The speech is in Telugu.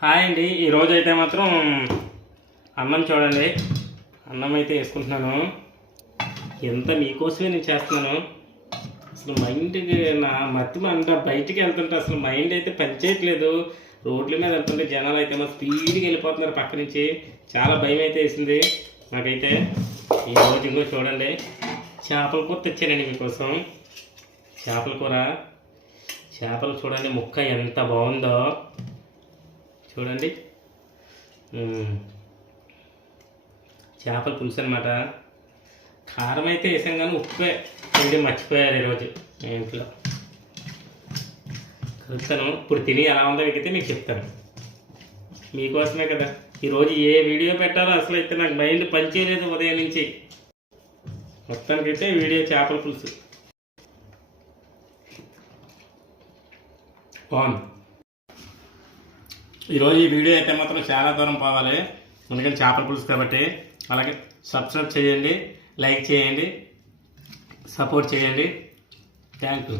హాయ్ అండి. ఈరోజు అయితే మాత్రం అన్నం చూడండి. అన్నం అయితే వేసుకుంటున్నాను. ఎంత మీకోసమే నేను చేస్తున్నాను. అసలు మైండ్కి నా మతి అంతా బయటికి వెళ్తుంటే అసలు మైండ్ అయితే పనిచేయట్లేదు. రోడ్ల మీద వెళ్తుంటే జనాలు అయితే మా స్పీడ్గా వెళ్ళిపోతున్నారు పక్క నుంచి. చాలా భయం అయితే వేసింది నాకైతే. ఈరోజు ఇంకో చూడండి, చేపల కూర తెచ్చానండి మీకోసం. చేపల కూర, చేపలు చూడండి ముక్క ఎంత బాగుందో చూడండి. చేపల పులుసు అనమాట. కారం అయితే వేసాం కానీ ఉప్పే తిండి మర్చిపోయారు ఈరోజు ఇంట్లో. కలుపుతాను. ఇప్పుడు తిని ఎలా ఉందో ఎక్కితే మీకు చెప్తాను. మీకోసమే కదా ఈరోజు ఏ వీడియో పెట్టాలో అసలు అయితే నాకు మైండ్ పనిచేయలేదు ఉదయం నుంచి. మొత్తానికైతే వీడియో చేపల పులుసు బాగుంది. ఈరోజు ఈ వీడియో అయితే మాత్రం చాలా దూరం పోవాలి, అందుకని చేపల పులుసు కాబట్టి. అలాగే సబ్స్క్రైబ్ చేయండి, లైక్ చేయండి, సపోర్ట్ చేయండి. Thank you.